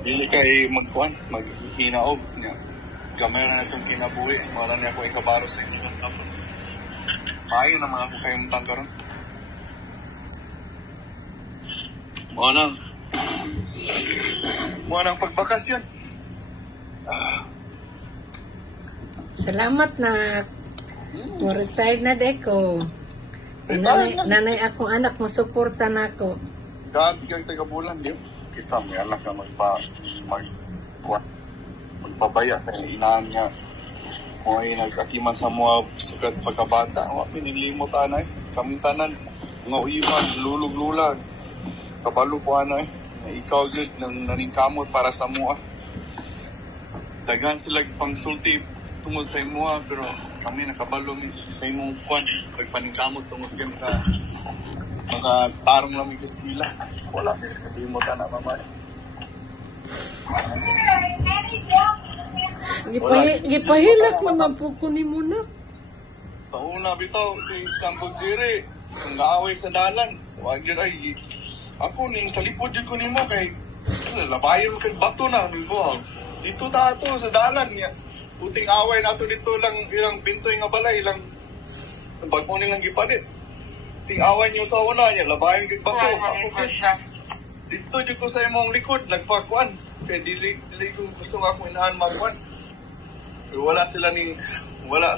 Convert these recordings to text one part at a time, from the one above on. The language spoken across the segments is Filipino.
Dili kay magkuhan, maghinaog niya. Gamay na itong kinabuhi. Wala niya ako ikabaro sa inyo. Maayo naman ako kayong tangkaroon. Muanang pagbakasyon. Salamat na. Mo-retired na deko. Nanay akong anak, masuporta na ako. Dati kang taga-bulan, di ba? Isa may anak na magpabaya sa inaan niya. Kung ay nagkatiman sa mga sugat pagkabata, pinilimot anay. Kaming tanan, mga uyiman, lulug-lulag. Kabalo po anay. Na ikaw yun, nang naningkamot para sa mua. Daghan sila pang sulti tungod sa mua, pero kami nakabalo sa imong kwan. Pagpaningkamot tungod kami sa makatarong namin kasbila. Wala kami nakalimot na mamay. Gipahilak naman po ko ni Muna. Sa una bitaw, si Sampol Jiri, kung naaway sa dalan, wag yun ay, ako ning sa lipod yun ko ni mo kay, labayon kay bato na, dito tato sa dalan niya. Puting away nato dito lang, ilang bintoy nga balay, ilang, bagmo nilang gipalit. Ting away niyo sa una niya, labayon kay bato. Dito dito ko sa imong likod, nagpakuan. Kaya dili ko gusto nga akong inahan magkuan. Pero wala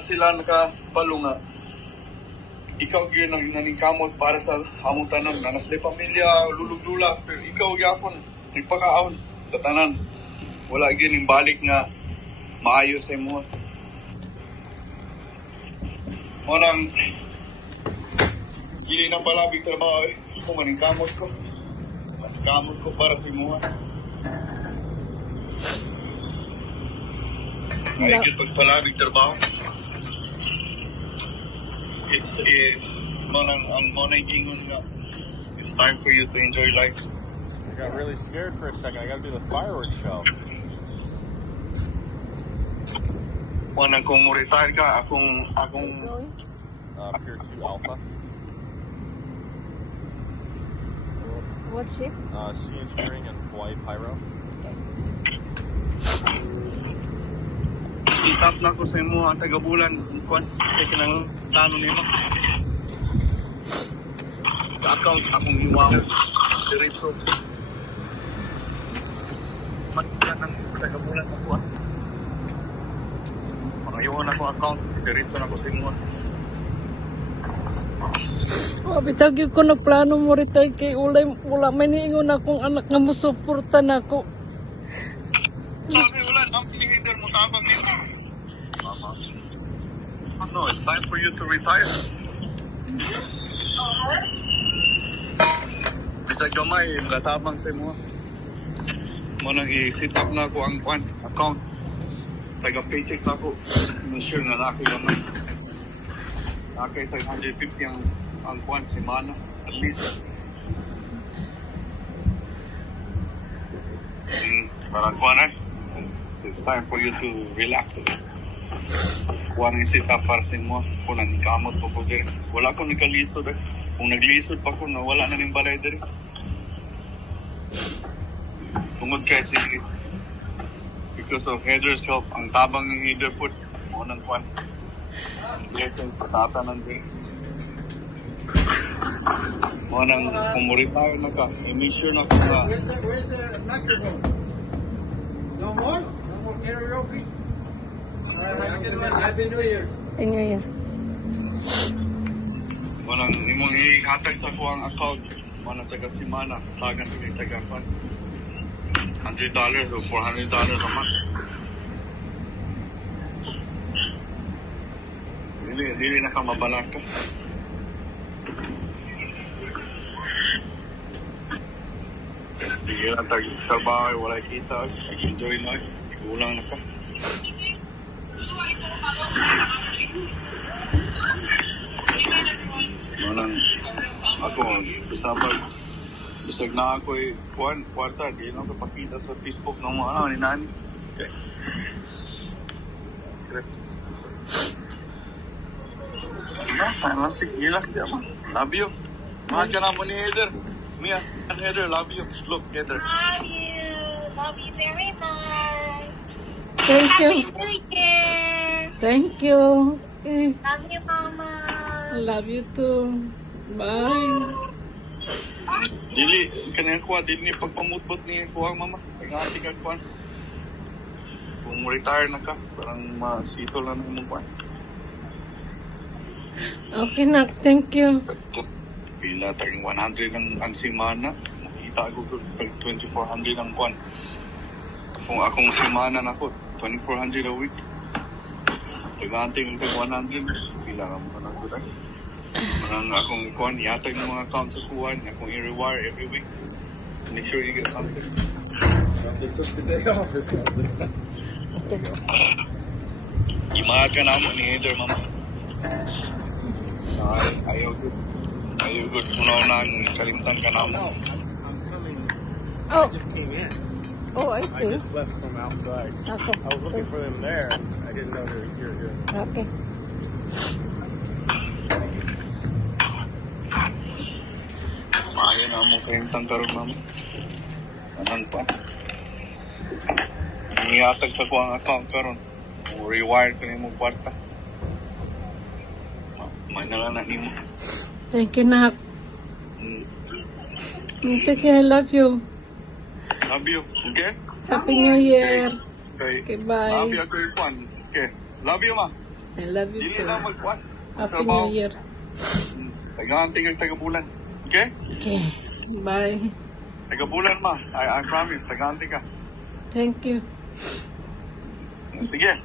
sila nakabalo nga. Ikaw gyud nang naningkamot para sa among tanan, nanasli pamilya, lulug-lula, pero ikaw gyapon nagpakaon sa tanan. Wala gyud ning balik nga maayo sa imo. Monang dili na palabig trabaho eh. Ako maningkamot ko. Maningkamot ko para sa imo. Mahigit pagpalabig trabaho. It's time for you to enjoy life. I got really scared for a second. I got to do the fireworks show. Manang kung retire ka, akong Pier 2 Alpha. What ship? Sea Engineering and Hawaii Pyro. sitap na ko sa imo ang taga-bulan kung kaya kinang plano nimo. Sa account akong iwaw diretso. Matyan ang taga-bulan sa tuwa. Makayoon ako account, diretso na ko sa imo. Bitag ko nagplano mo retire kay wala may niingon akong anak nga musuporta na ako. Wala nang leader mo tabang nito. No, it's time for you to retire. Bisa gamay, gatabang sa imo. Mo nang i-set up na ko ang account. Taga-paycheck na ko. Sure na laki gamay. Nakay 550 ang kwan semana at least. Parang kwan it's time for you to relax. Kwan ang sit up para sa mo. Kung nangkamot po ko din. Wala akong nagkalisod eh. Kung naglisod pa ko, wala na ng balay din. Tungod kasi because of header's help, ang tabang ng header po, mo nang kwan. Blessing sa tatanan din. Mo nang kumuritayo na ka. Emission na ka. Where's the microphone? No more? No more karaoke? Happy New Year. Inyo yan. Mo nang imong ihatag sa ko ang account. Mo nang taga-simana. Tagan ko yung taga-kwan. $100 or $400 a month. Dili na ka mabalak ka. Sige lang trabaho, wala kita. Enjoy na. Ikulang na ka. Manang ako, bisag na ako kwarta, di lang kapakita sa Facebook ng mga ni Nani. Okay. Sige lang, love you. Mahal ka na mo ni Heather. Mia, Heather, love you. Look, Heather. Love you. Love love you very much. Thank you. Happy New Year. Thank you. Okay. Love you, Mama. I love you too. Bye. Dili, kanina kuha, dili ni pagpamutbot ni kuha, mama. Pag-ati ka kuha. Kung retire na ka, parang masito lang ng mong kuha. Okay na. Thank you. Pila, tayong 100 ang simana. Makita ko tag 2,400 ang kuha. Kung akong simana na ko, 2,400 a week. Pag-ati ng tag 100, pila ka mo na ko tayo. Manang akong kuhan, yatag ng mga accounts sa kuhan, akong i-rewire every week. Make sure you get something. They took the day off or something. Imahal ka na mo ni Heather, mama. Ayaw good. Ayaw good. Kunaw na, kalimutan ka na mo. Oh. Just came in. Oh, I I see. just left from outside. Okay. I was looking for them there. I didn't know they were here. Okay. Ayaw na mo kayong tangkarong, mama. Anong pa? Iyatag sa kuhang account karon. Rewire ka na yung kwarta. Manala na ni mo. Thank you, Nak. Sige, I love you. Love you. Okay? Happy New Year. Okay. Okay, bye. Love you ako yung kwan. Okay. Love you, ma. I love you Dili too. na magkwan. Happy New Year. Taga-anting ang taga-bulan. Okay? Okay. Bye. Taga-bulan, ma. I promise. Taga-anting ka. Thank you. Sige.